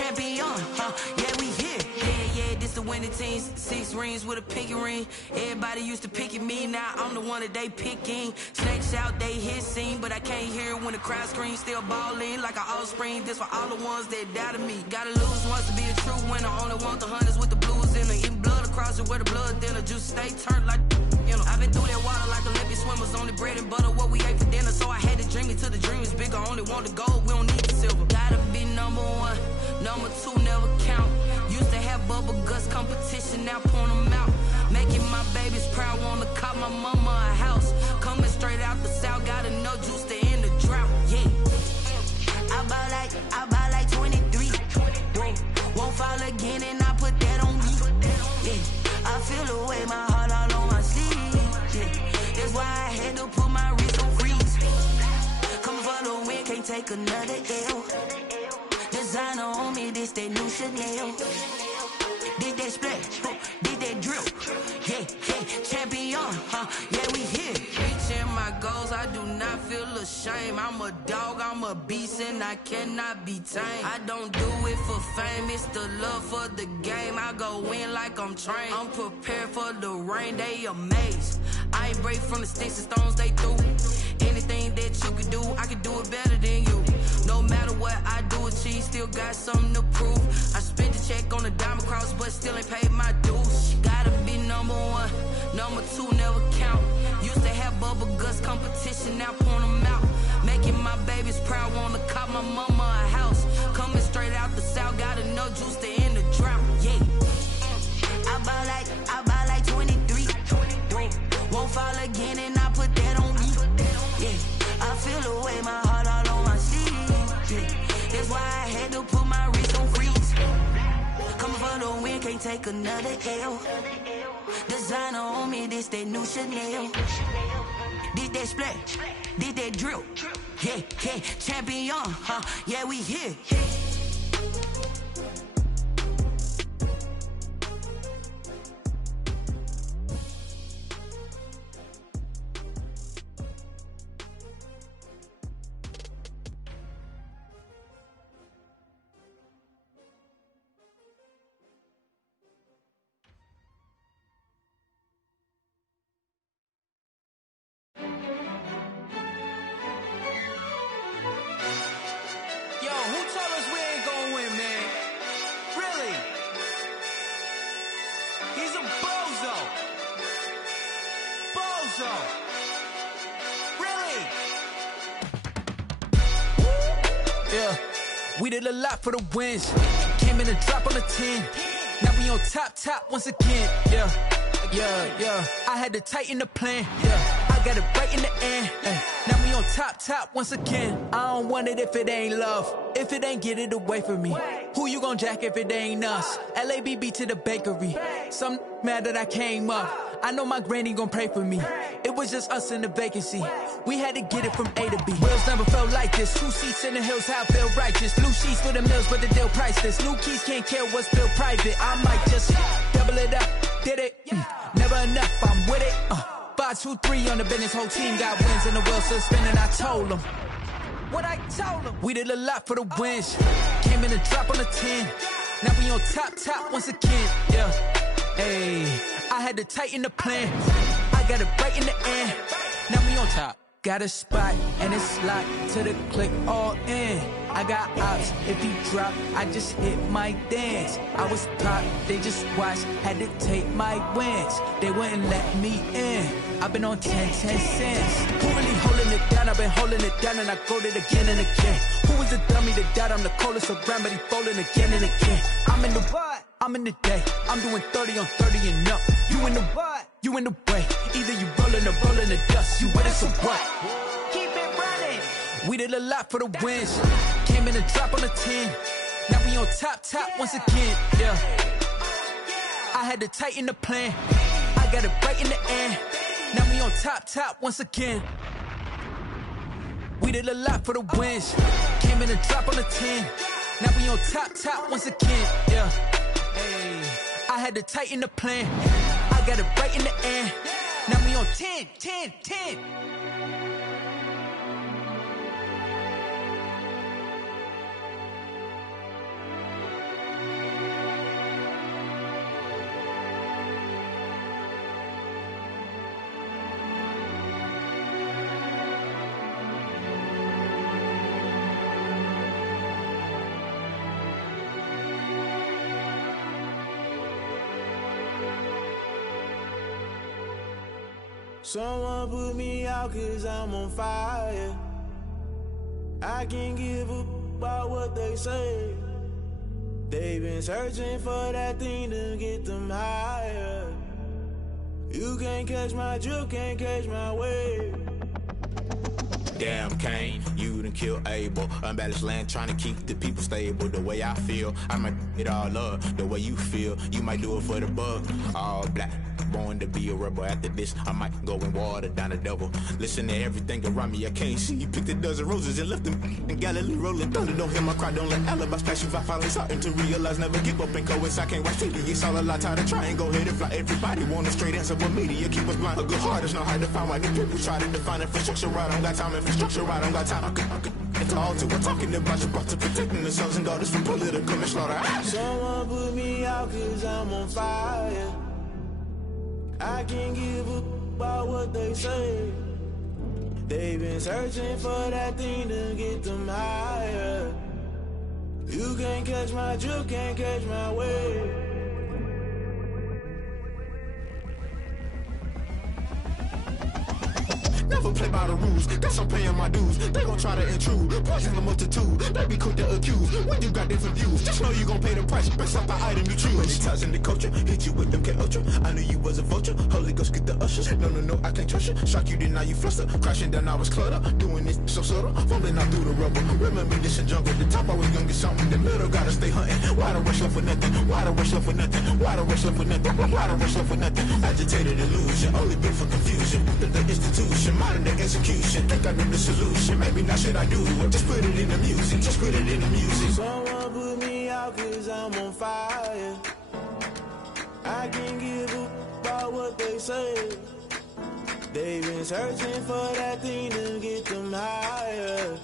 champion, yeah, we here. Yeah, this the winning teams. 6 rings with a pinky ring. Everybody used to pick at me, now I'm the one that they picking. Snakes out, they hit scene, but I can't hear it when the crowd screams. Still ballin' like an offspring. This for all the ones that doubted me. Gotta lose once to be a true winner. Only want the hunters with the blues in them. Eating blood across it where the blood thinner. Just stay turned like, you know. I've been through that water like Olympic swimmers. Only bread and butter, what we ate for dinner. So I had to dream it till the dream is bigger. Only want the gold, we don't need the silver. Gotta be number 1, number 2 never count. Used to have bubble guts competition, now point them out. Making my babies proud, wanna cop my mama a house. Coming straight out the south, got enough juice to end the drought, yeah. I buy like 23. Whoa. Won't fall again and I put that on me, yeah. I feel the way, my heart all on my sleeve, yeah. That's why I had to put my wrist on freeze. Coming for the win, can't take another L. Designer on me, this that new Chanel. Did that splash, did that drill, yeah, champion, yeah, we here. Reaching my goals, I do not feel ashamed. I'm a dog, I'm a beast, and I cannot be tamed. I don't do it for fame, it's the love for the game. I go in like I'm trained. I'm prepared for the rain, they amazed. I ain't break from the sticks and stones they threw. Anything that you can do, I can do it better than you. No matter what I do, achieve, still got something to prove. I spent the check on the diamond cross, but still ain't paid my dues. Gotta be number 1, number 2 never count. Used to have bubble guts competition, now point them out. Making my babies proud, wanna cop my mama a house. Coming straight out the south, got enough juice to end the drought, yeah. I buy like 23. Whoa. Won't fall again and I put that on me, yeah. I feel the way, my heart all on my sleeve, yeah. That's why I had to put my wrist on freeze. Coming for the win, can't take another L. Designer on me, this that new Chanel. Did that splash, did that drill, yeah, champion, yeah, we here. Yeah, we did a lot for the wins. Came in and drop on the 10. Now we on top once again. Yeah. I had to tighten the plan. Yeah, I got it right in the end. Now we on top once again. I don't want it if it ain't love. If it ain't, get it away from me. Who you gon' jack if it ain't us? LABB to the bakery. Some mad that I came up. I know my granny gon' pray for me. It was just us in the vacancy. We had to get it from A to B. Wheels never felt like this. 2 seats in the hills, how I feel righteous. Blue sheets for the mills, but the deal priceless. New keys can't care what's built private. I might just double it up. Did it? Never enough, I'm with it. 5, 2, 3 on the business. Whole team got wins and the wheels still spinning. I told them what I told them. We did a lot for the wins. Came in and drop on the 10. Now we on top once again. Yeah. Hey, I had to tighten the plan. I got it right in the end. Now we on top. Got a spot and it's locked to the click all in. I got ops, if you drop, I just hit my dance. I was top, they just watched, had to take my wins. They wouldn't let me in. I've been on 10 cents. Who really holding it down? I've been holding it down and I go it again and again. Who was the dummy that died? I'm the coldest around, but he folding again and again. I'm in the what? I'm in the day. I'm doing 30 on 30 and up. You in the what? You in the way. Either you rolling or rolling the dust. You with us or what? Keep it running. We did a lot for the wins. Came in and drop on the 10. Now we on top once again. Yeah. I had to tighten the plan. I got it right in the end. Now we on top once again. We did a lot for the wins. Came in and drop on the 10. Now we on top once again. Yeah. Hey, I had to tighten the plan. I got it right in the end. Now we on 10. Someone put me out 'cause I'm on fire. I can't give a about what they say. They've been searching for that thing to get them higher. You can't catch my drift, can't catch my wave. Damn Kane, you done killed Abel. Unbalanced land trying to keep the people stable. The way I feel, I might it all up. The way you feel, you might do it for the buck. All black, born to be a rebel. After this, I might go and water down the devil. Listen to everything around me, I can't see. Picked a dozen roses and left them in Galilee rolling thunder. Don't hear my cry, don't let alibis pass you. I finally starting to realize, never give up and coincide. I can't watch TV, it's all a lot. Tired of trying, go ahead and fly. Everybody want a straight answer, but media keep us blind. A good heart is not hard to find. Why the people try to define infrastructure right? I don't got time, infrastructure right, I don't got time. I could it's all to we're talking about you, about to protecting the sons and daughters from political and slaughter. Someone put me out 'cause I'm on fire. I can't give a about what they say. They've been searching for that thing to get them higher. You can't catch my drift, can't catch my wave. Never play by the rules, guess I'm paying my dues. They gon' try to intrude, poison the multitude. They be quick to accuse, when you got different views. Just know you gon' pay the price, based off the item you choose. When it ties in the culture, hit you with MK Ultra. I knew you was a vulture, Holy Ghost get the ushers. No, I can't trust you. Shock you, then now you fluster. Crashing down, I was clutter. Doing this so subtle, fumbling out through the rubble. Remember this in jungle, the top always gonna get something. The middle gotta stay hunting. Why the rush left for nothing? Why the rush left for nothing? Why the rush left for nothing? Why the rush left for nothing? Agitated illusion, only built for confusion. The institution, modern day execution. Think I know the solution, maybe not should I do it. Just put it in the music, just put it in the music. Someone put me out 'cause I'm on fire. I can't give a about what they say. They've been searching for that thing to get them higher.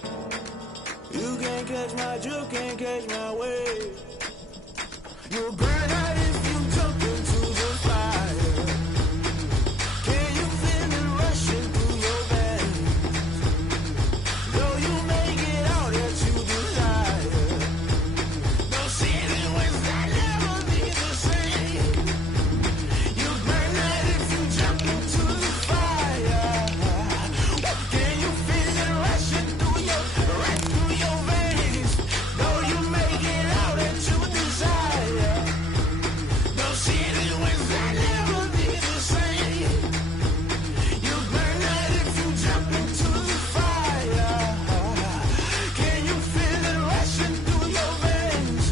You can't catch my drift, can't catch my wave. You'll burn out if you jump into the fire. Can you feel it rushing through your veins? Though you make it out that you desire. Those ceiling winds that never be the same. You burn out if you jump into the fire. Can you feel it rushing through your veins? Though you make it out that you desire. Those ceiling winds that never be the same. You burn out if you jump into the fire. Can you feel it rushing through your veins?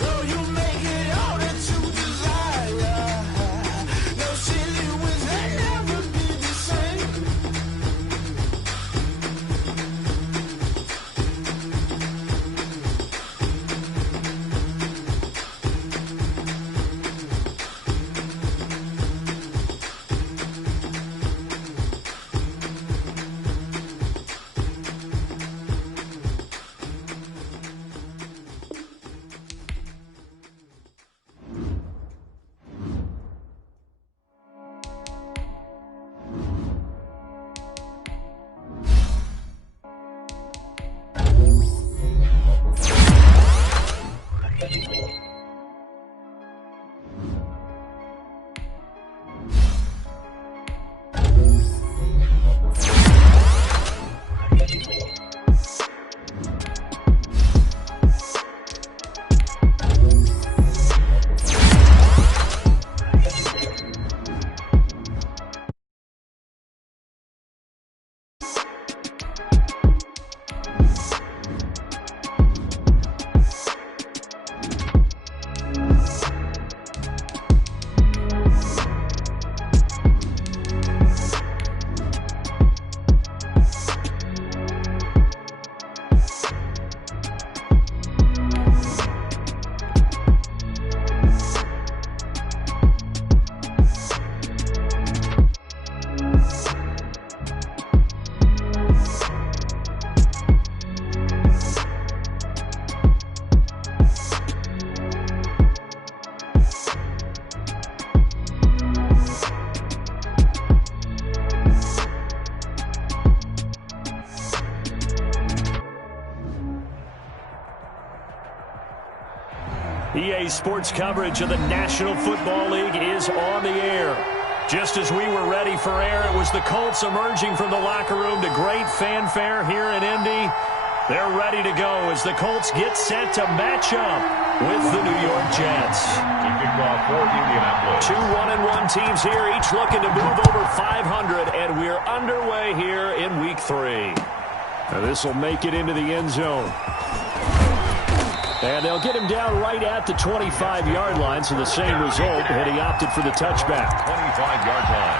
Though you make it all that you desire. Those silly winds that never be the same. EA Sports coverage of the National Football League is on the air. Just as we were ready for air, it was the Colts emerging from the locker room to great fanfare here in Indy. They're ready to go as the Colts get set to match up with the New York Jets. Two 1-1 teams here, each looking to move over 500, and we're underway here in Week 3. Now this will make it into the end zone. And they'll get him down right at the 25-yard line, so the same result, and he opted for the touchback. 25-yard line.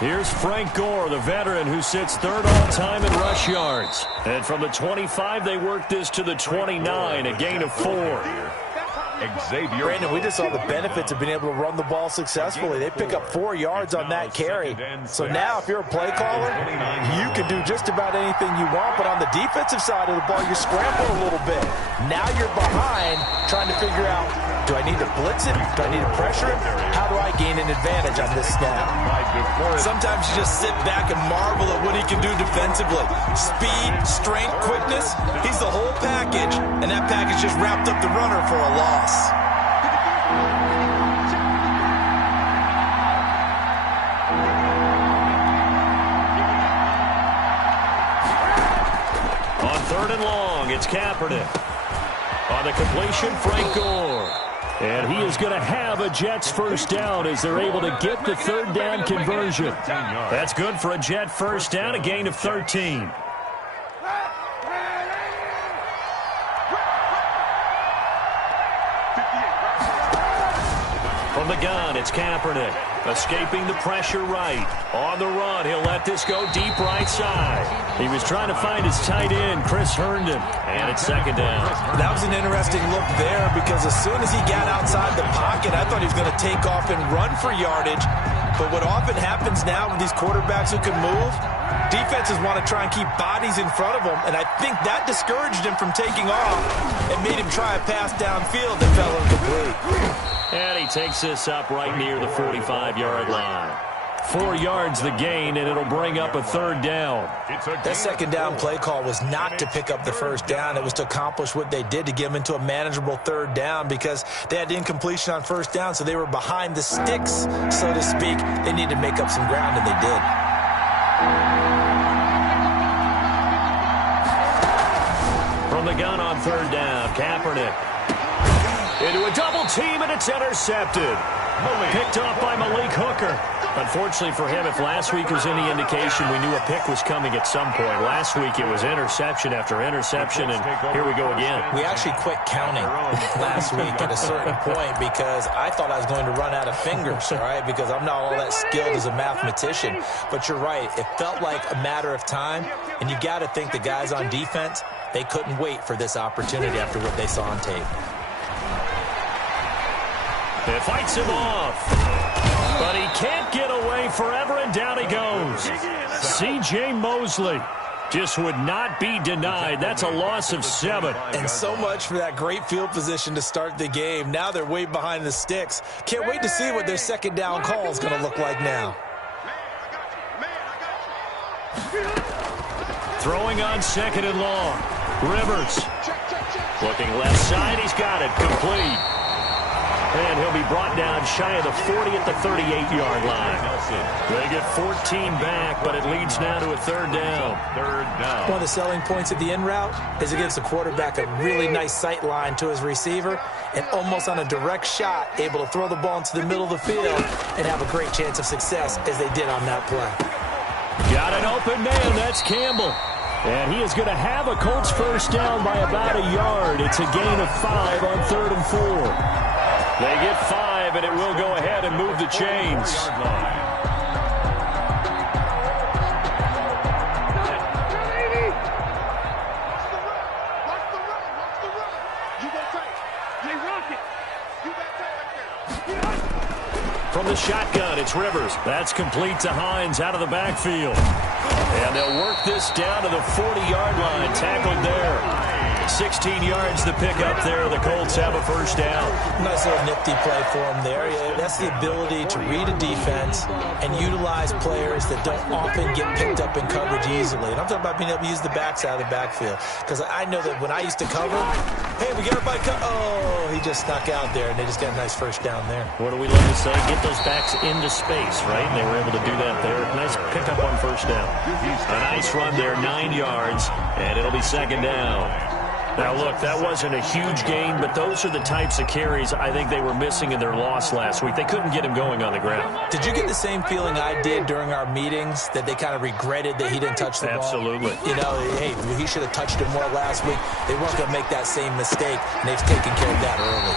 Here's Frank Gore, the veteran who sits third all-time in rush yards. And from the 25, they work this to the 29, a gain of 4. Brandon, we just saw the benefits of being able to run the ball successfully. They pick up 4 yards on that carry. So now if you're a play caller, you can do just about anything you want. But on the defensive side of the ball, you scramble a little bit. Now you're behind trying to figure out, do I need to blitz him? Do I need to pressure him? How do I gain an advantage on this snap? Sometimes you just sit back and marvel at what he can do defensively. Speed, strength, quickness, he's the whole package, and that package just wrapped up the runner for a loss. On 3rd and long, it's Kaepernick. On the completion, Frank Gore. And he is going to have a Jets first down as they're able to get the 3rd down conversion. That's good for a Jet first down, a gain of 13. From the gun, it's Kaepernick. Escaping the pressure right. On the run, he'll let this go deep right side. He was trying to find his tight end, Chris Herndon. And it's 2nd down. That was an interesting look there because as soon as he got outside the pocket, I thought he was going to take off and run for yardage. But what often happens now with these quarterbacks who can move, defenses want to try and keep bodies in front of them. And I think that discouraged him from taking off and made him try a pass downfield that fell incomplete. And he takes this up right near the 45-yard line. 4 yards the gain, and it'll bring up a 3rd down. That 2nd down play call was not to pick up the 1st down. It was to accomplish what they did, to get them into a manageable 3rd down, because they had incompletion on 1st down, so they were behind the sticks, so to speak. They needed to make up some ground, and they did. From the gun on 3rd down, Kaepernick. Into a double team, and it's intercepted. Picked off by Malik Hooker. Unfortunately for him, if last week was any indication, we knew a pick was coming at some point. Last week, it was interception after interception, and here we go again. We actually quit counting last week at a certain point because I thought I was going to run out of fingers, all right, because I'm not all that skilled as a mathematician. But you're right. It felt like a matter of time, and you got to think the guys on defense, they couldn't wait for this opportunity after what they saw on tape. It fights him off. But he can't get away forever, and down he goes. C.J. Mosley just would not be denied. That's a loss of 7. And so much for that great field position to start the game. Now they're way behind the sticks. Can't wait to see what their 2nd down call is going to look like now. Throwing on 2nd and long. Rivers. Looking left side. He's got it. Complete. And he'll be brought down shy of the 40 at the 38-yard line. They get 14 back, but it leads now to a 3rd down. One of the selling points of the in route is it gives the quarterback a really nice sight line to his receiver and almost on a direct shot able to throw the ball into the middle of the field and have a great chance of success as they did on that play. Got an open man. That's Campbell. And he is going to have a Colts first down by about a yard. It's a gain of 5 on 3rd and 4. They get 5, and it will go ahead and move the chains. From the shotgun, it's Rivers. That's complete to Hines out of the backfield. And they'll work this down to the 40-yard line. Tackled there. 16 yards to pick up there. The Colts have a first down. Nice little nifty play for him there. Yeah, that's the ability to read a defense and utilize players that don't often get picked up in coverage easily. And I'm talking about being able to use the backside of the backfield. Because I know that when I used to cover, hey, we got everybody oh, he just snuck out there, and they just got a nice first down there. What do we love to say? Get those backs into space, right? And they were able to do that there. Nice pickup on first down. A nice run there, 9 yards, and it'll be second down. Now, look, that wasn't a huge gain, but those are the types of carries I think they were missing in their loss last week. They couldn't get him going on the ground. Did you get the same feeling I did during our meetings, that they kind of regretted that he didn't touch the ball? Absolutely. You know, hey, he should have touched it more last week. They weren't going to make that same mistake, and they've taken care of that early.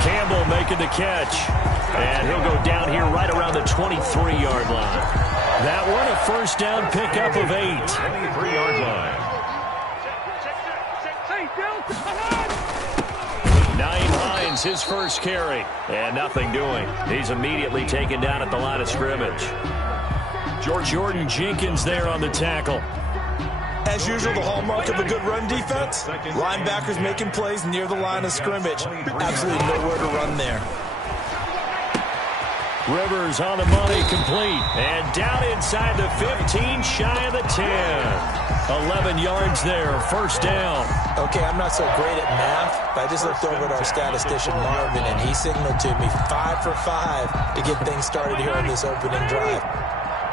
Campbell making the catch, and he'll go down here right around the 23-yard line. That one, a first down pickup of 8. 23-yard line. 9 Hines, his first carry, and nothing doing. He's immediately taken down at the line of scrimmage. Jordan Jenkins there on the tackle. As usual, the hallmark of a good run defense, linebackers making plays near the line of scrimmage. Absolutely nowhere to run there. Rivers on the money, complete. And down inside the 15, shy of the 10. 11 yards there, first down. Okay, I'm not so great at math, but I just looked over at our statistician, Marvin, and he signaled to me 5 for 5 to get things started here on this opening drive.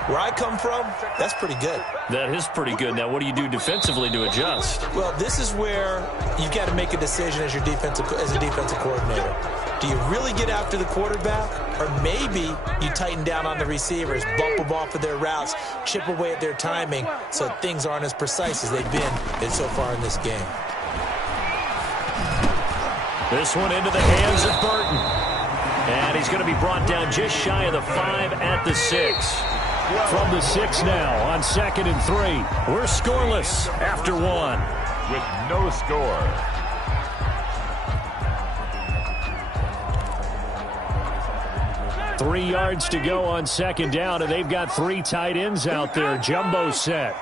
Where I come from, that's pretty good. That is pretty good. Now, what do you do defensively to adjust? Well, this is where you've got to make a decision as a defensive coordinator. Do you really get after the quarterback, or maybe you tighten down on the receivers, bump them off of their routes, chip away at their timing so things aren't as precise as they've been so far in this game? This one into the hands of Burton. And he's going to be brought down just shy of the 5 at the 6. From the 6 now on 2nd and 3. We're scoreless after 1. With no score. Three yards to go on 2nd down, and they've got 3 tight ends out there. Jumbo set.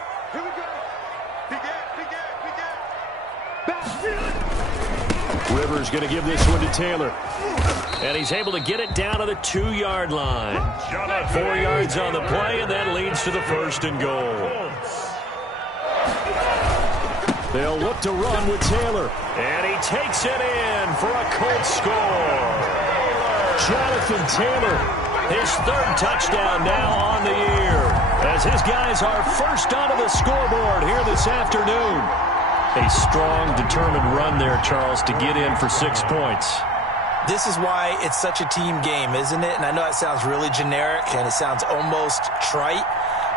Rivers going to give this one to Taylor. And he's able to get it down to the 2-yard line. 4 yards on the play, and that leads to the 1st and goal. They'll look to run with Taylor. And he takes it in for a Colts score. Jonathan Taylor, his 3rd touchdown now on the year, as his guys are first onto the scoreboard here this afternoon. A strong, determined run there, Charles, to get in for 6 points. This is why it's such a team game, isn't it? And I know it sounds really generic and it sounds almost trite,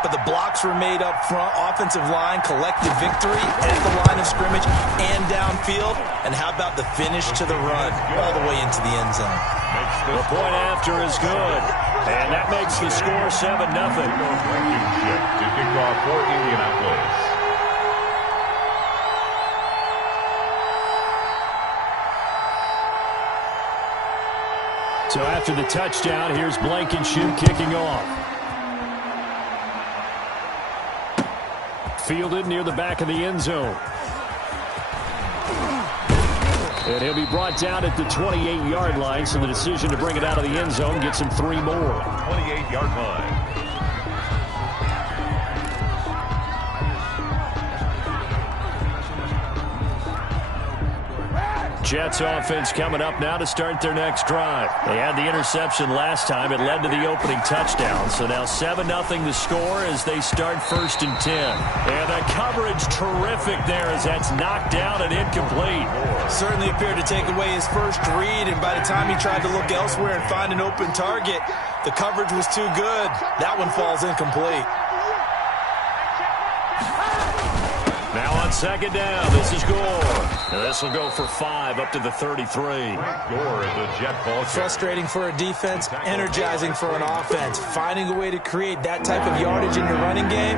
but the blocks were made up front, offensive line, collective victory at the line of scrimmage and downfield. And how about the finish to the run all the way into the end zone? The point after is good, and that makes the score 7-0. To kick off for Indianapolis. So after the touchdown, here's Blankenship kicking off. Fielded near the back of the end zone. And he'll be brought down at the 28-yard line, so the decision to bring it out of the end zone gets him 3 more. 28-yard line. Jets offense coming up now to start their next drive. They had the interception last time. It led to the opening touchdown. So now 7-0 the score as they start 1st and 10. And the coverage terrific there as that's knocked down and incomplete. Certainly appeared to take away his first read, and by the time he tried to look elsewhere and find an open target, the coverage was too good. That one falls incomplete. Now on 2nd down, this is Gore. And this will go for 5 up to the 33. Gore, the Jet ball. Frustrating for a defense, energizing for an offense. Finding a way to create that type of yardage in your running game,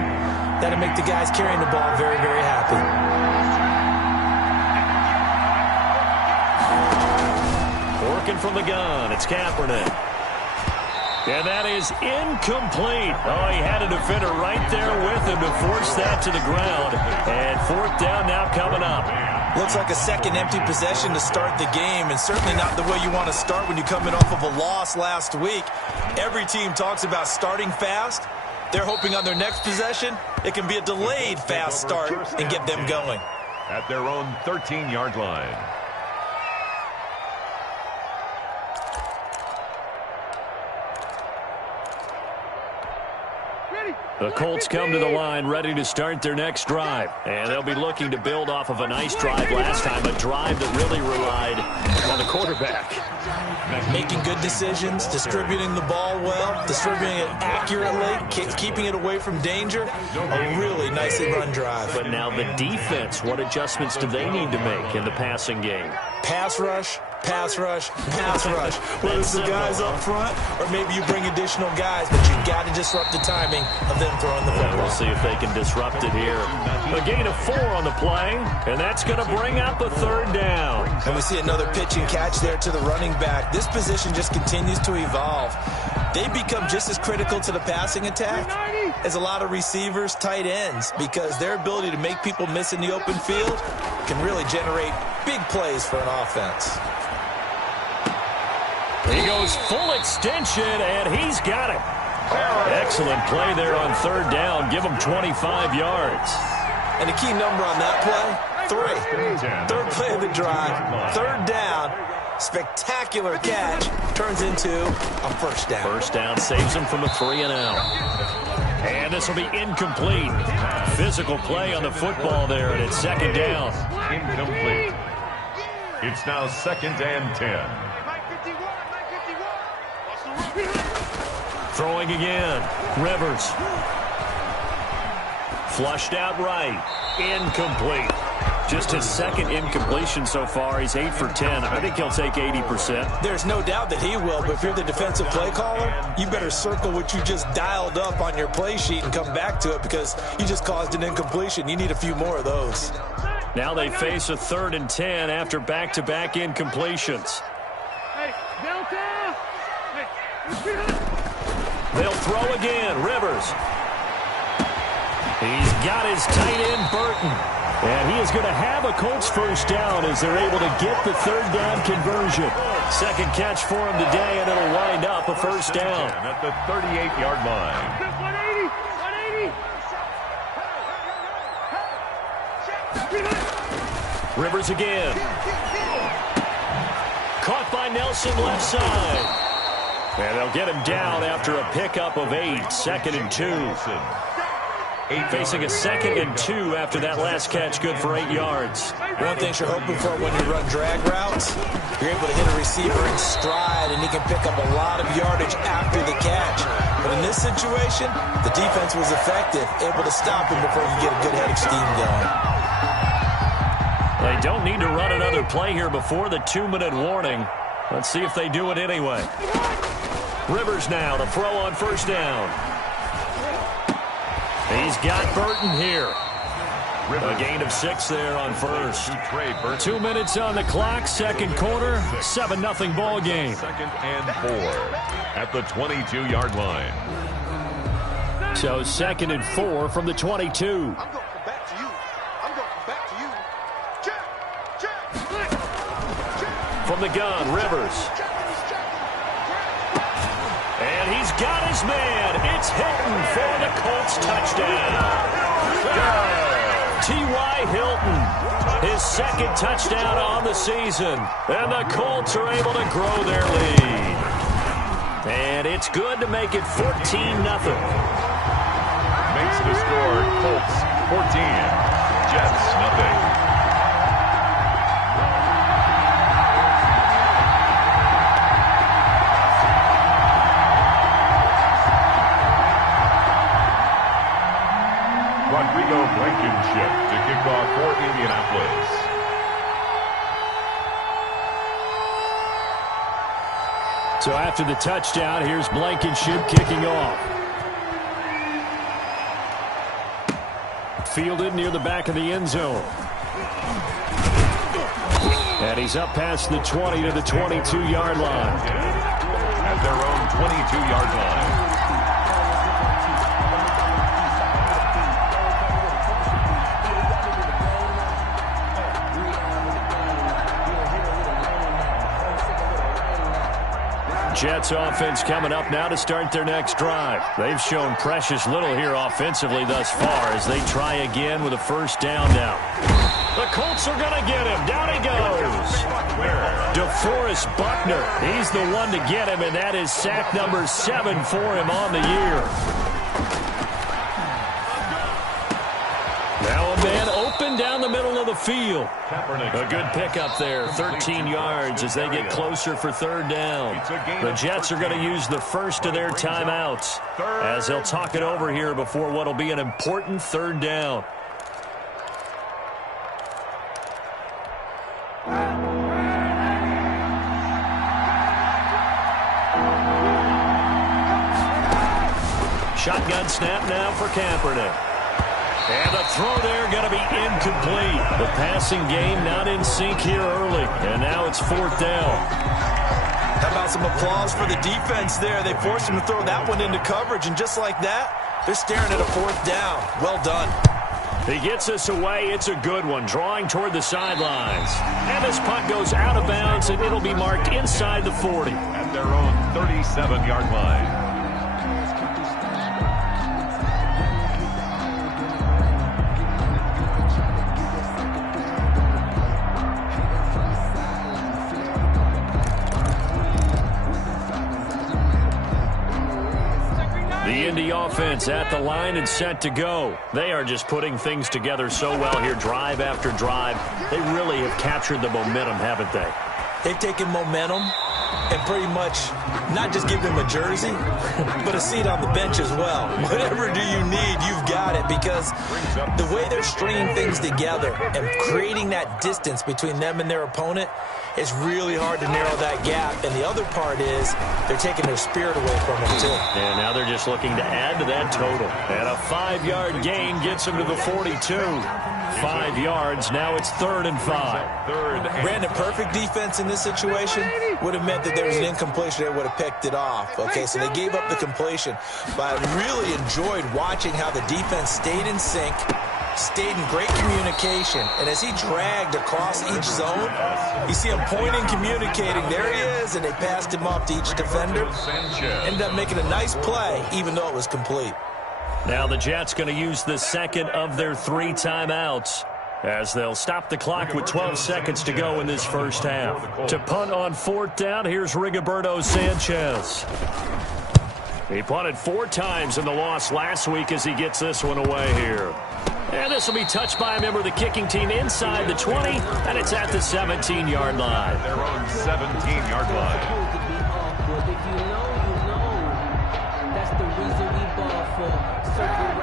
that'll make the guys carrying the ball very, very happy. Working from the gun, it's Kaepernick. And that is incomplete. Oh, he had a defender right there with him to force that to the ground. And 4th down now coming up. Looks like a second empty possession to start the game, and certainly not the way you want to start when you're coming off of a loss last week. Every team talks about starting fast. They're hoping on their next possession, it can be a delayed fast start and get them going. At their own 13-yard line. The Colts come to the line ready to start their next drive. And they'll be looking to build off of a nice drive last time, a drive that really relied on the quarterback. Making good decisions, distributing the ball well, distributing it accurately, keeping it away from danger. A really nicely run drive. But now the defense, what adjustments do they need to make in the passing game? Pass rush, pass rush, pass rush. Whether it's the guys up front or maybe you bring additional guys, but you've got to disrupt the timing of them throwing the football. We'll see if they can disrupt it here. A gain of 4 on the play, and that's going to bring up a third down. And we see another pitch and catch there to the running back. This position just continues to evolve. They become just as critical to the passing attack as a lot of receivers, tight ends, because their ability to make people miss in the open field can really generate big plays for an offense. He goes full extension, and he's got it. Excellent play there on third down. Give him 25 yards. And the key number on that play, 3. Third play of the drive, third down, spectacular catch, turns into a first down. First down saves him from a 3-and-out. And this will be incomplete. Physical play on the football there, and it's second down. Incomplete. It's now 2nd and 10. Throwing again. Rivers. Flushed out right. Incomplete. Just his second incompletion so far. He's 8 for 10. I think he'll take 80%. There's no doubt that he will, but if you're the defensive play caller, you better circle what you just dialed up on your play sheet and come back to it because you just caused an incompletion. You need a few more of those. Now they face a 3rd and 10 after back-to-back incompletions. They'll throw again. Rivers. He's got his tight end, Burton. And he is going to have a Colts first down as they're able to get the third down conversion. Second catch for him today, and it'll wind up a first down. At the 38-yard line. 180. Rivers again. Caught by Nelson left side. And they'll get him down after a pickup of 8. 2nd and 2. Facing a 2nd and 2 after that last catch, good for 8 yards. One thing you're hoping for when you run drag routes, you're able to hit a receiver in stride, and he can pick up a lot of yardage after the catch. But in this situation, the defense was effective, able to stop him before he could get a good head of steam going. They don't need to run another play here before the 2-minute warning. Let's see if they do it anyway. Rivers now to throw on first down. He's got Burton here. A gain of 6 there on first. 2 minutes on the clock, second quarter, 7-0 ball game. 2nd and 4 at the 22-yard line. So 2nd and 4 from the 22. I'm going to come back to you. I'm going to come back to you. Check. From the gun, Rivers. And he's got his man. It's Hilton for the Colts touchdown. T.Y. Hilton, his 2nd touchdown on the season. And the Colts are able to grow their lead. And it's good to make it 14-0. Makes the score Colts 14, Jets nothing. Blankenship to kick off for Indianapolis. So after the touchdown, here's Blankenship kicking off. Fielded near the back of the end zone. And he's up past the 20 to the 22-yard line. At their own 22-yard line. Jets offense coming up now to start their next drive. They've shown precious little here offensively thus far as they try again with a first down now. The Colts are going to get him. Down he goes. DeForest Buckner. He's the one to get him, and that is sack number 7 for him on the year. Now a man open down the middle of the field. A good pickup there, 13 yards as they get closer for third down. The Jets are going to use the first of their timeouts as they'll talk it over here before what will be an important third down. Shotgun snap now for Kaepernick. And the throw there going to be incomplete. The passing game not in sync here early. And now it's fourth down. How about some applause for the defense there? They forced him to throw that one into coverage, and just like that, they're staring at a fourth down. Well done. He gets us away. It's a good one, drawing toward the sidelines. And this punt goes out of bounds, and it'll be marked inside the 40. At their own 37-yard line. The Indy offense at the line and set to go. They are just putting things together so well here, drive after drive. They really have captured the momentum, haven't they? They've taken momentum and pretty much not just give them a jersey, but a seat on the bench as well. Whatever do you need, you've got it, because the way they're stringing things together and creating that distance between them and their opponent, it's really hard to narrow that gap. And the other part is they're taking their spirit away from them, too. And now they're just looking to add to that total. And a 5-yard gain gets them to the 42. 5 yards. Now it's 3rd and 5. Brandon, perfect defense in this situation would have meant that there was an incompletion. They would have picked it off. Okay, so they gave up the completion. But I really enjoyed watching how the defense stayed in sync, stayed in great communication, and as he dragged across each zone, you see him pointing, communicating. There he is, and they passed him off to each defender. Ended up making a nice play, even though it was complete. Now the Jets going to use the second of their 3 timeouts as they'll stop the clock with 12 seconds to go in this first half. To punt on 4th down, here's Rigoberto Sanchez. He punted 4 times in the loss last week as he gets this one away here. And this will be touched by a member of the kicking team inside the 20, and it's at the 17-yard line. Their own 17-yard line.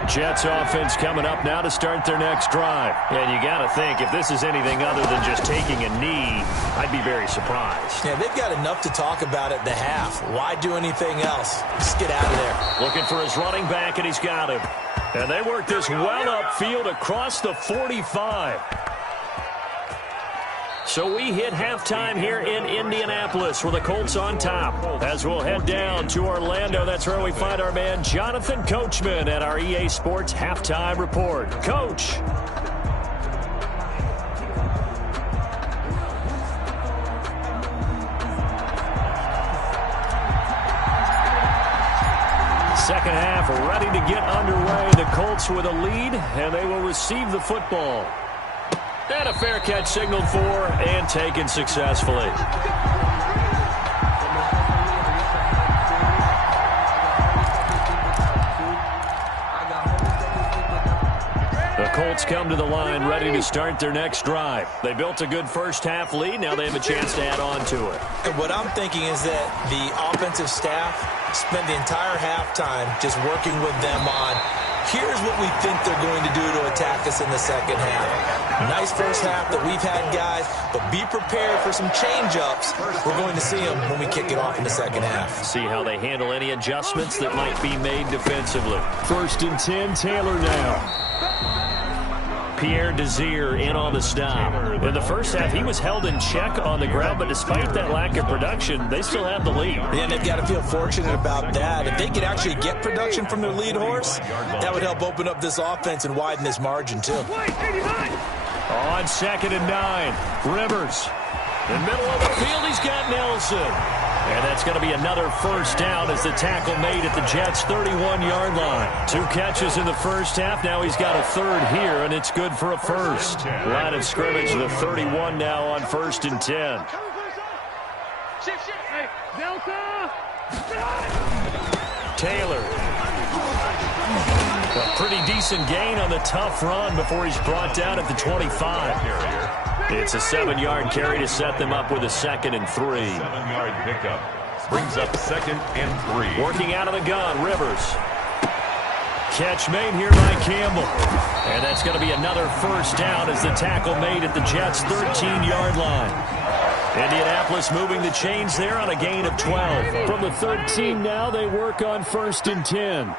Jets offense coming up now to start their next drive. And you got to think, if this is anything other than just taking a knee, I'd be very surprised. Yeah, they've got enough to talk about at the half. Why do anything else? Just get out of there. Looking for his running back, and he's got him. And they work this well upfield across the 45. So we hit halftime here in Indianapolis with the Colts on top. As we'll head down to Orlando, that's where we find our man Jonathan Coachman at our EA Sports Halftime Report. Coach. Second half ready to get underway. The Colts with a lead, and they will receive the football. And a fair catch signaled for and taken successfully. The Colts come to the line ready to start their next drive. They built a good first half lead. Now they have a chance to add on to it. And what I'm thinking is that the offensive staff spent the entire halftime just working with them on, here's what we think they're going to do to attack us in the second half. Nice first half that we've had, guys, but be prepared for some change-ups. We're going to see them when we kick it off in the second half. See how they handle any adjustments that might be made defensively. 1st and 10, Taylor now. Pierre Desir in on the stop. In the first half, he was held in check on the ground, but despite that lack of production, they still have the lead. Yeah, and they've got to feel fortunate about that. If they could actually get production from their lead horse, that would help open up this offense and widen this margin, too. On 2nd and 9, Rivers. In the middle of the field, he's got Nelson. And that's going to be another first down as the tackle made at the Jets' 31-yard line. 2 catches in the first half. Now he's got a third here, and it's good for a first. Line of scrimmage, the 31 now on 1st and 10. Taylor. A pretty decent gain on the tough run before he's brought down at the 25. It's a 7-yard carry to set them up with a 2nd and 3. 7-yard pickup. Brings up 2nd and 3. Working out of the gun, Rivers. Catch made here by Campbell. And that's going to be another first down as the tackle made at the Jets' 13-yard line. Indianapolis moving the chains there on a gain of 12. From the 13 now, they work on 1st and 10.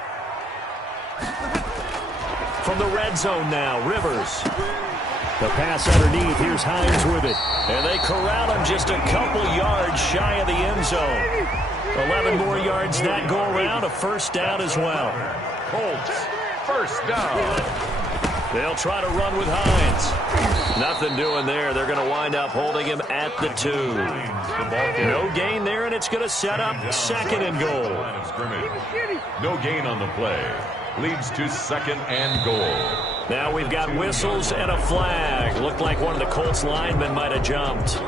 From the red zone now, Rivers. The pass underneath. Here's Hines with it. And they corral him just a couple yards shy of the end zone. 11 more yards that go around. A first down as well. Colts, first down. They'll try to run with Hines. Nothing doing there. They're going to wind up holding him at the 2. No gain there, and it's going to set up 2nd and goal. No gain on the play. Leads to 2nd and goal. Now we've got whistles and a flag. Looked like one of the Colts linemen might have jumped.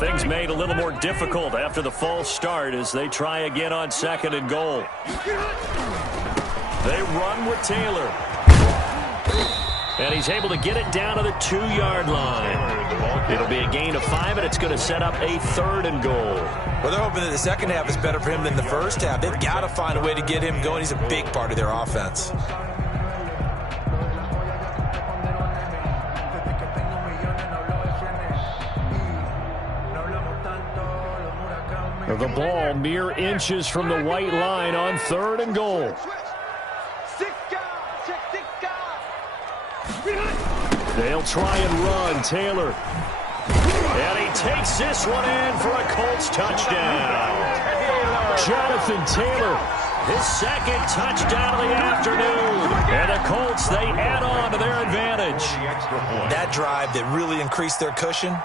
Things made a little more difficult after the false start as they try again on 2nd and goal. They run with Taylor. And he's able to get it down to the 2-yard line. It'll be a gain of 5, and it's going to set up a 3rd and goal. Well, they're hoping that the second half is better for him than the first half. They've got to find a way to get him going. He's a big part of their offense. The ball mere inches from the white line on 3rd and goal. They'll try and run. Taylor. And he takes this one in for a Colts touchdown. Jonathan Taylor, his 2nd touchdown of the afternoon. And the Colts, they add on to their advantage. That drive that really increased their cushion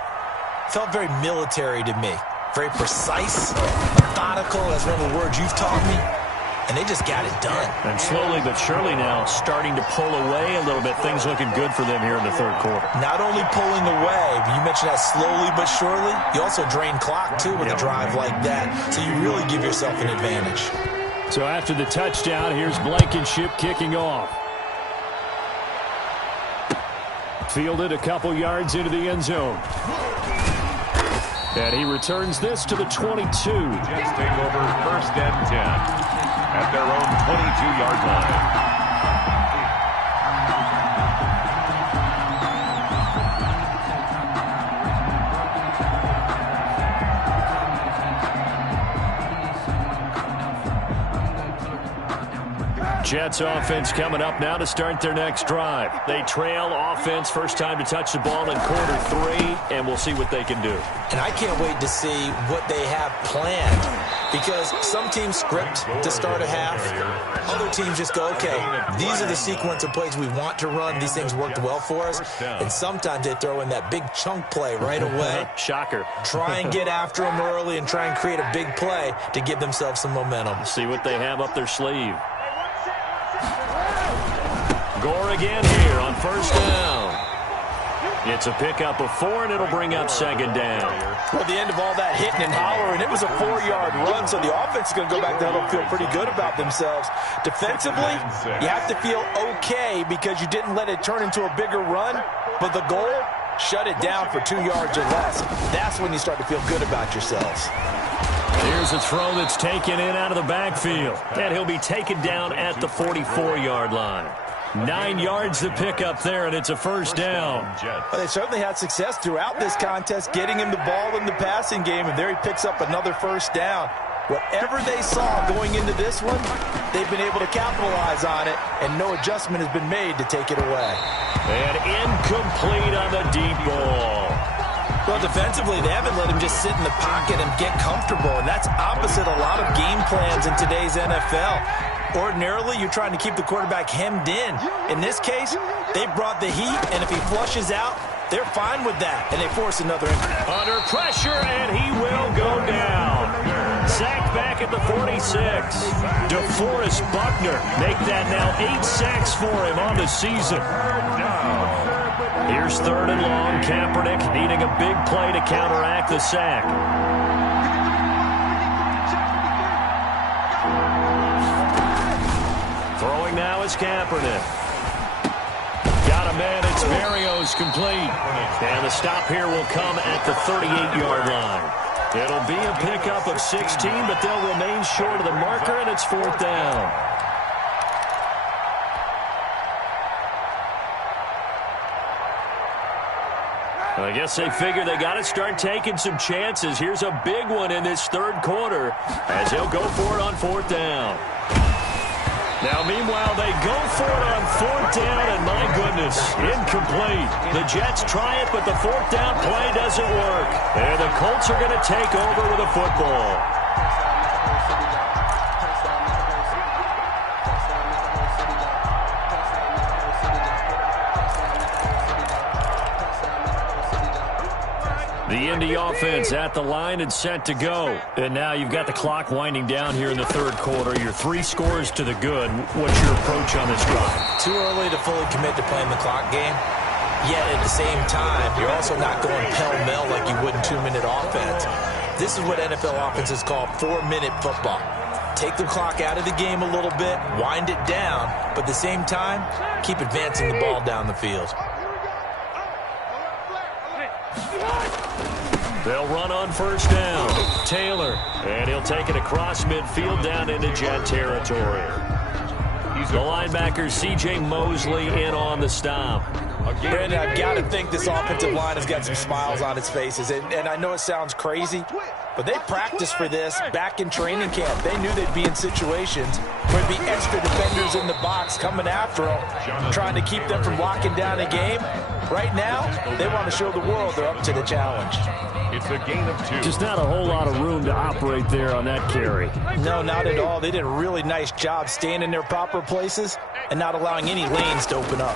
felt very military to me. Very precise, methodical, that's one of the words you've taught me. And they just got it done. And slowly but surely now starting to pull away a little bit. Things looking good for them here in the 3rd quarter. Not only pulling away, but you mentioned that slowly but surely. You also drain clock, too, with a drive like that. So you really give yourself an advantage. So after the touchdown, here's Blankenship kicking off. Fielded a couple yards into the end zone. And he returns this to the 22. Jets take over 1st and 10 at their own 22-yard line. Jets offense coming up now to start their next drive. They trail offense, first time to touch the ball in quarter 3, and we'll see what they can do. And I can't wait to see what they have planned, because some teams script to start a half. Other teams just go, okay, these are the sequence of plays we want to run. These things worked well for us. And sometimes they throw in that big chunk play right away. Shocker. Try and get after them early and try and create a big play to give themselves some momentum. See what they have up their sleeve. Gore again here on 1st down. It's a pickup of 4, and it'll bring up 2nd down. Well, the end of all that hitting and hollering, it was a 4-yard run, so the offense is going to go back to huddle and feel pretty good about themselves. Defensively, you have to feel okay because you didn't let it turn into a bigger run, but the goal, shut it down for 2 yards or less. That's when you start to feel good about yourselves. Here's a throw that's taken in out of the backfield, and he'll be taken down at the 44-yard line. 9 yards to pick up there, and it's a first down. Well, they certainly had success throughout this contest, getting him the ball in the passing game, and there he picks up another first down. Whatever they saw going into this one, they've been able to capitalize on it, and no adjustment has been made to take it away. And incomplete on the deep ball. Well, defensively, they haven't let him just sit in the pocket and get comfortable, and that's opposite a lot of game plans in today's NFL. Ordinarily, you're trying to keep the quarterback hemmed in. In this case, they brought the heat, and if he flushes out, they're fine with that, and they force another injury. Under pressure, and he will go down. Sacked back at the 46. DeForest Buckner make that now 8 sacks for him on the season. Here's 3rd and long. Kaepernick needing a big play to counteract the sack. Throwing now is Kaepernick. Got a man. It's Berrios complete. And the stop here will come at the 38-yard line. It'll be a pickup of 16, but they'll remain short of the marker, and it's 4th down. I guess they figure they got to start taking some chances. Here's a big one in this 3rd quarter as he'll go for it on 4th down. Now, meanwhile, they go for it on 4th down, and my goodness, incomplete. The Jets try it, but the 4th down play doesn't work. And the Colts are going to take over with a football. The Indy offense at the line and set to go. And now you've got the clock winding down here in the 3rd quarter. You're 3 scores to the good. What's your approach on this drive? Too early to fully commit to playing the clock game. Yet at the same time, you're also not going pell-mell like you would in 2-minute offense. This is what NFL offenses call 4-minute football. Take the clock out of the game a little bit, wind it down, but at the same time, keep advancing the ball down the field. They'll run on 1st down. Taylor, and he'll take it across midfield down into Jet territory. The linebacker, C.J. Mosley, in on the stop. Brandon, I've got to think this offensive line has got some smiles on its faces. And I know it sounds crazy, but they practiced for this back in training camp. They knew they'd be in situations where there'd be extra defenders in the box coming after them, trying to keep them from locking down a game. Right now, they want to show the world they're up to the challenge. It's a gain of 2. Just not a whole lot of room to operate there on that carry. No, not at all. They did a really nice job staying in their proper places and not allowing any lanes to open up.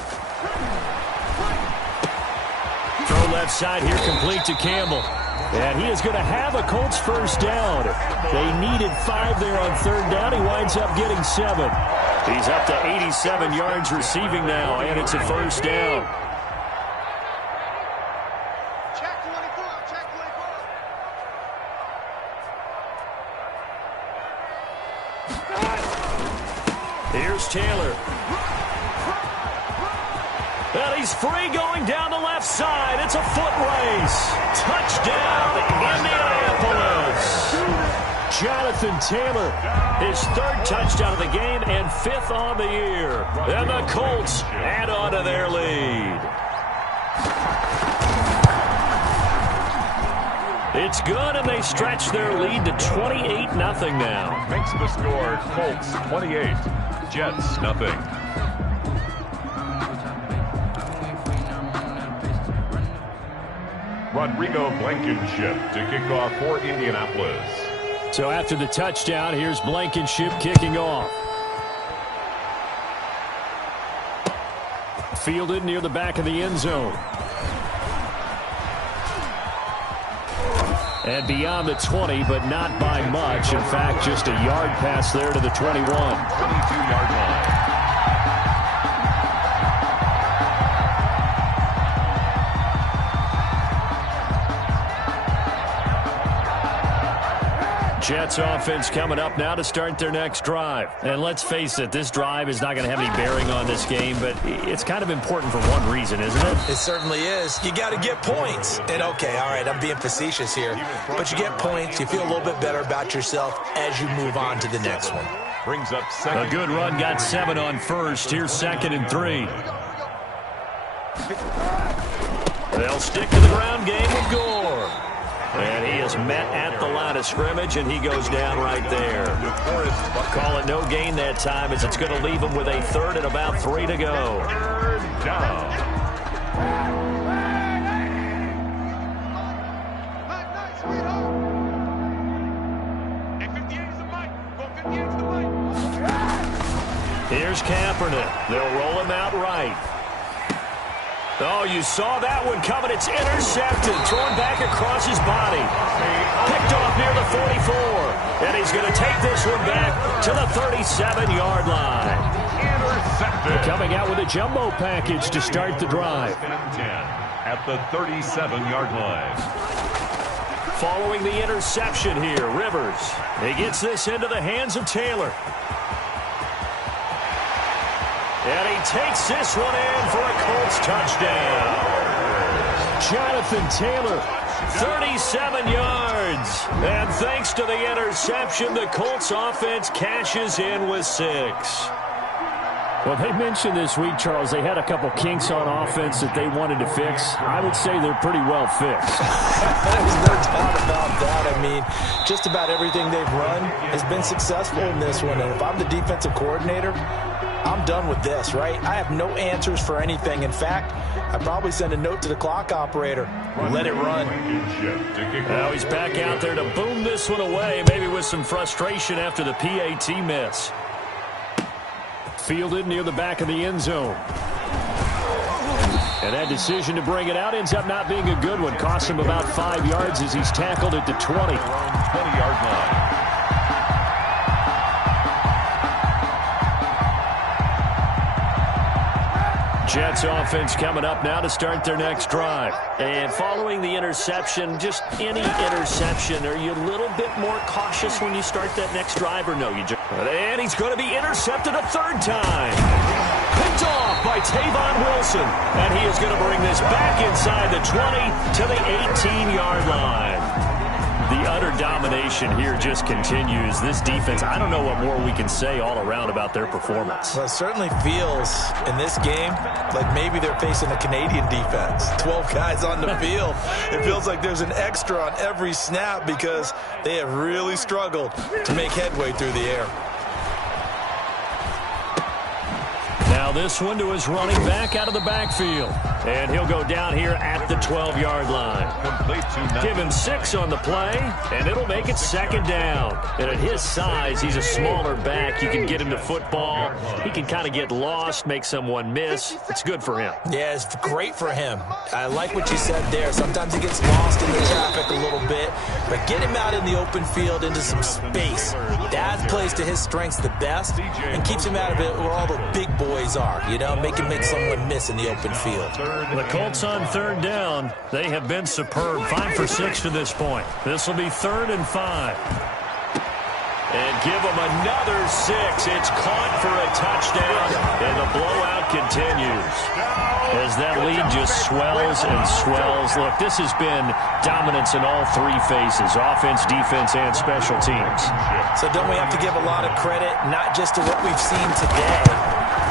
Throw left side here complete to Campbell. And he is going to have a Colts 1st down. They needed 5 there on 3rd down. He winds up getting 7. He's up to 87 yards receiving now, and it's a 1st down. Here's Taylor. And he's free going down the left side. It's a foot race. Touchdown, Indianapolis. Jonathan Taylor, his 3rd touchdown of the game and 5th on the year. And the Colts add on to their lead. It's good, and they stretch their lead to 28-0 now. Makes the score Colts 28, Jets nothing. Rodrigo Blankenship to kick off for Indianapolis. So after the touchdown, here's Blankenship kicking off. Fielded near the back of the end zone. And beyond the 20, but not by much. In fact, just a yard pass there to the 21. 22-yard line. Jets offense coming up now to start their next drive. And let's face it, this drive is not going to have any bearing on this game, but it's kind of important for one reason, isn't it? It certainly is. You got to get points. And okay, all right, I'm being facetious here, but you get points, you feel a little bit better about yourself as you move on to the next one. Brings up 2nd. A good run, got 7 on 1st. Here's 2nd and 3. They'll stick to the ground game with Gore. And he is met at the line of scrimmage, and he goes down right there. Call it no gain that time, as it's going to leave him with a 3rd and about 3 to go. 3rd down. Here's Kaepernick. They'll roll him out right. Oh, you saw that one coming. It's intercepted. Thrown back across his body. Picked off near the 44. And he's going to take this one back to the 37-yard line. Intercepted. Coming out with a jumbo package to start the drive. At the 37-yard line. Following the interception here, Rivers. He gets this into the hands of Taylor. And he takes this one in for a Colts touchdown. Jonathan Taylor, 37 yards. And thanks to the interception, the Colts offense cashes in with 6. Well, they mentioned this week, Charles, they had a couple kinks on offense that they wanted to fix. I would say they're pretty well fixed. There's no doubt about that. I mean, just about everything they've run has been successful in this one. And if I'm the defensive coordinator, I'm done with this, right? I have no answers for anything. In fact, I'd probably send a note to the clock operator. Let it run. Now he's back out there to boom this one away, maybe with some frustration after the PAT miss. Fielded near the back of the end zone. And that decision to bring it out ends up not being a good one. Cost him about 5 yards as he's tackled at the 20. 20-yard line. Jets offense coming up now to start their next drive. And following the interception, just any interception, are you a little bit more cautious when you start that next drive or no? And he's going to be intercepted a third time. Picked off by Tavon Wilson. And he is going to bring this back inside the 20 to the 18-yard line. The utter domination here just continues. This defense, I don't know what more we can say all around about their performance. Well, it certainly feels in this game like maybe they're facing a Canadian defense. 12 guys on the field. It feels like there's an extra on every snap because they have really struggled to make headway through the air. Now this one to his running back out of the backfield. And he'll go down here at the 12-yard line. Give him 6 on the play, and it'll make it second down. And at his size, he's a smaller back. You can get him to football. He can kind of get lost, make someone miss. It's good for him. Yeah, it's great for him. I like what you said there. Sometimes he gets lost in the traffic a little bit, but get him out in the open field into some space. That plays to his strengths the best and keeps him out of it where all the big boys are, you know, make someone miss in the open field. The Colts on third down. They have been superb. 5 for 6 to this point. This will be 3rd and 5. And give them another 6. It's caught for a touchdown, and the blowout continues. As that lead just swells and swells. Look, this has been dominance in all 3 phases, offense, defense, and special teams. So don't we have to give a lot of credit, not just to what we've seen today,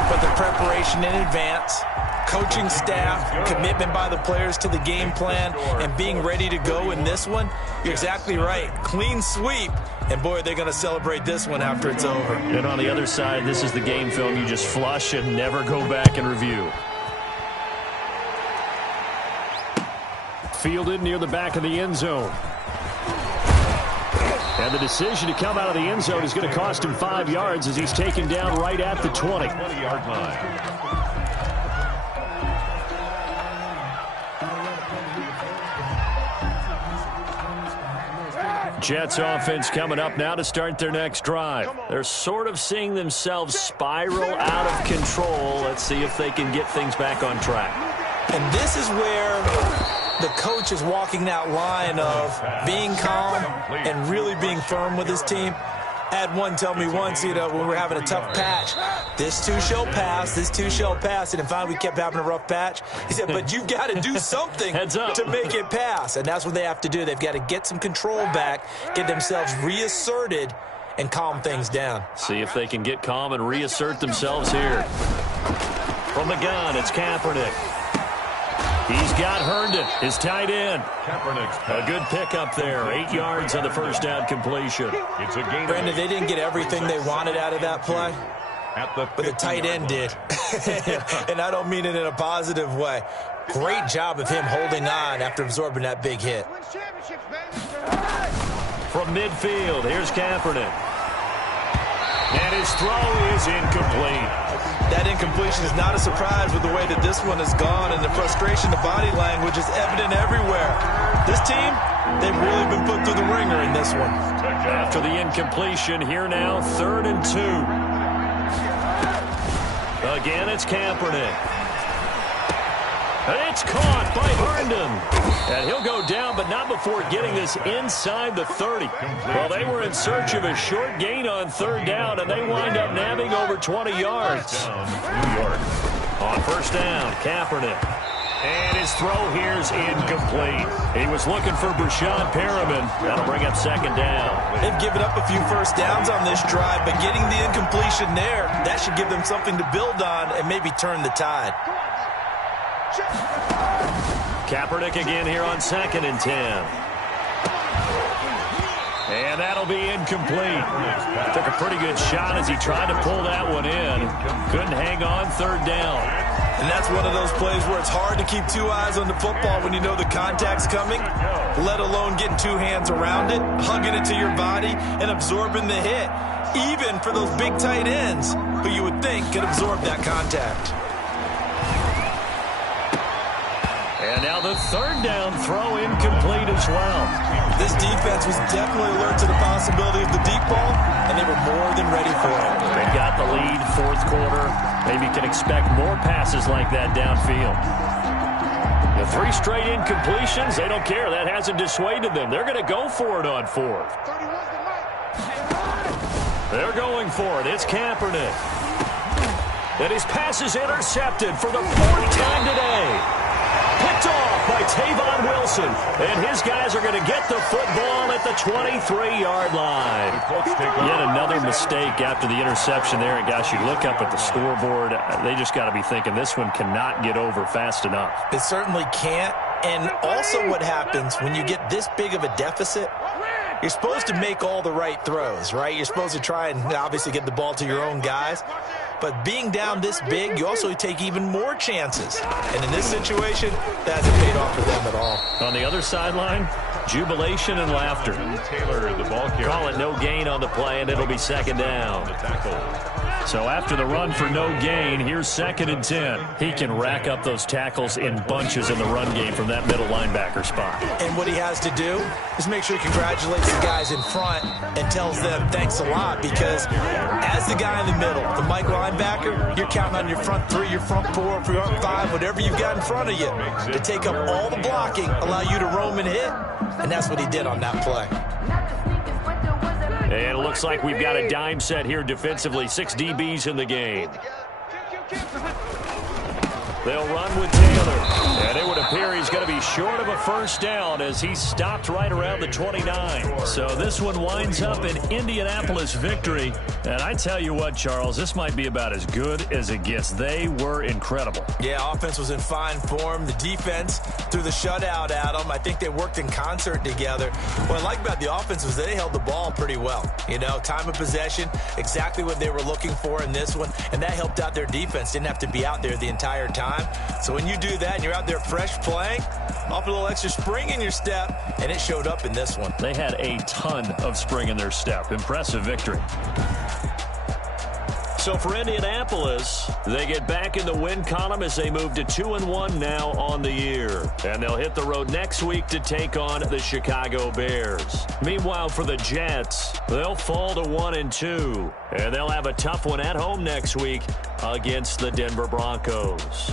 but the preparation in advance, coaching staff, commitment by the players to the game plan, and being ready to go in this one? You're exactly right. Clean sweep. And, boy, they're going to celebrate this one after it's over. And on the other side, this is the game film you just flush and never go back and review. Fielded near the back of the end zone. And the decision to come out of the end zone is going to cost him 5 yards as he's taken down right at the 20. 20-yard line. Jets offense coming up now to start their next drive. They're sort of seeing themselves spiral out of control. Let's see if they can get things back on track. And this is where the coach is walking that line of being calm and really being firm with his team. I had one tell me once, you know, when we were having a tough patch, this too shall pass, this too shall pass. And finally we kept having a rough patch. He said, but you've got to do something to make it pass. And that's what they have to do. They've got to get some control back, get themselves reasserted, and calm things down. See if they can get calm and reassert themselves here. From the gun, it's Kaepernick. He's got Herndon, his tight end. A good pickup there. 8 yards on the first down completion. It's a game. Brandon, they didn't get everything they wanted out of that play, but the tight end did. And I don't mean it in a positive way. Great job of him holding on after absorbing that big hit. From midfield, here's Kaepernick. And his throw is incomplete. That incompletion is not a surprise with the way that this one has gone, and the frustration, the body language is evident everywhere. This team, they've really been put through the ringer in this one. After the incompletion, here now, 3rd and 2. Again, it's Kaepernick. It's caught by Herndon. And he'll go down, but not before getting this inside the 30. Well, they were in search of a short gain on 3rd down, and they wind up nabbing over 20 yards. New York. On 1st down, Kaepernick. And his throw here's incomplete. He was looking for Brashad Perriman. That'll bring up 2nd down. They've given up a few first downs on this drive, but getting the incompletion there, that should give them something to build on and maybe turn the tide. Kaepernick again here on 2nd and 10. And that'll be incomplete. Took a pretty good shot as he tried to pull that one in. Couldn't hang on 3rd down. And that's one of those plays where it's hard to keep 2 eyes on the football when you know the contact's coming, let alone getting 2 hands around it, hugging it to your body, and absorbing the hit, even for those big tight ends who you would think could absorb that contact. And now the 3rd down throw incomplete as well. This defense was definitely alert to the possibility of the deep ball, and they were more than ready for it. They got the lead, 4th quarter. Maybe can expect more passes like that downfield. The 3 straight incompletions, they don't care. That hasn't dissuaded them. They're going to go for it on 4th. They're going for it. It's Kaepernick. And his pass is intercepted for the 4th time today. Picked off by Tavon Wilson. And his guys are going to get the football at the 23-yard line. Yet another mistake after the interception there. And, gosh, you look up at the scoreboard, they just got to be thinking this one cannot get over fast enough. It certainly can't. And also what happens when you get this big of a deficit, you're supposed to make all the right throws, right? You're supposed to try and obviously get the ball to your own guys. But being down this big, you also take even more chances. And in this situation, that hasn't paid off for them at all. On the other sideline, jubilation and laughter. Taylor, the ball carrier. Call it no gain on the play, and it'll be 2nd down. So after the run for no gain, here's 2nd and 10. He can rack up those tackles in bunches in the run game from that middle linebacker spot. And what he has to do is make sure he congratulates the guys in front and tells them thanks a lot, because as the guy in the middle, the Mike linebacker, you're counting on your front 3, your front 4, your front 5, whatever you've got in front of you to take up all the blocking, allow you to roam and hit, and that's what he did on that play. And it looks like we've got a dime set here defensively. 6 DBs in the game. They'll run with Taylor. And it would appear he's going to be short of a 1st down as he stopped right around the 29. So this one winds up an Indianapolis victory. And I tell you what, Charles, this might be about as good as it gets. They were incredible. Yeah, offense was in fine form. The defense threw the shutout at them. I think they worked in concert together. What I like about the offense was they held the ball pretty well. You know, time of possession, exactly what they were looking for in this one. And that helped out their defense. Didn't have to be out there the entire time. So when you do that and you're out there fresh playing, off a little extra spring in your step, and it showed up in this one. They had a ton of spring in their step. Impressive victory. So for Indianapolis, they get back in the win column as they move to 2-1 now on the year. And they'll hit the road next week to take on the Chicago Bears. Meanwhile, for the Jets, they'll fall to 1-2. And they'll have a tough one at home next week against the Denver Broncos.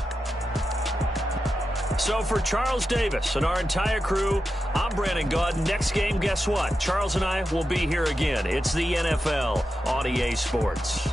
So for Charles Davis and our entire crew, I'm Brandon Gaudin. Next game, guess what? Charles and I will be here again. It's the NFL on EA Sports.